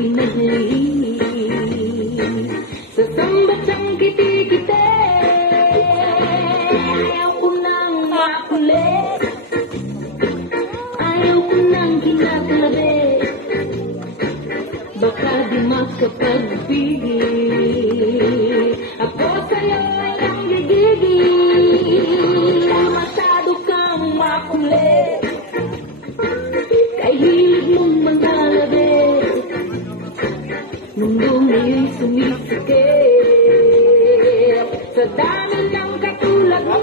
pinagli. Sa sambatang kiti-kiti, ayaw ko nang makulit, ayaw ko nang kinatalabi, baka di makapag-pigil. Ako sa'yo ang gigigil, masyado kang makulit, kay hilig mong magalabi. Mundo ngayon'y sumisikip sa dami ng katulad mo.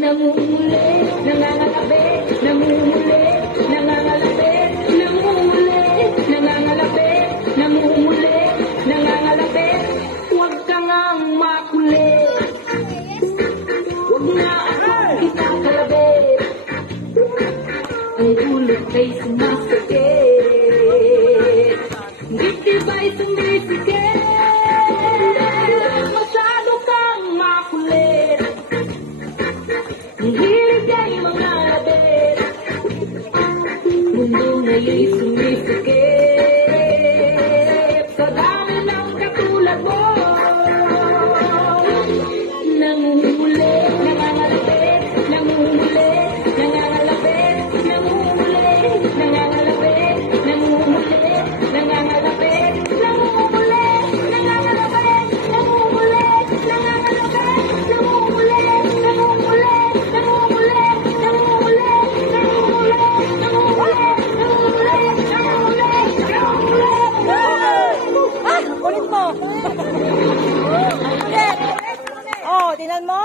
Namumuli, nangangalabi, namumuli, nangangalabi, namumuli, nangangalabi, namumuli, nangangalabi. Huwag ka ngang makulit, huwag na akong kinakalabi. Ang ulo ay sumasakit, dibdiba'y sumisikip, masyado kang makulit, ang hilig ay mga labit. Mundo ngayon'y sumisikip sa dami ng katulad mo. Namumuli, nangangalapit, namumuli, nangangalapit, namumuli, nangangalapit, namumuli, nangangalapit, namumuli, nangangalapit, namumuli, nangangalapit, namumuli, namumuli, namumuli, namumuli, namumuli. Ah! Kulit mo! Ulit! Oh, tinan mo?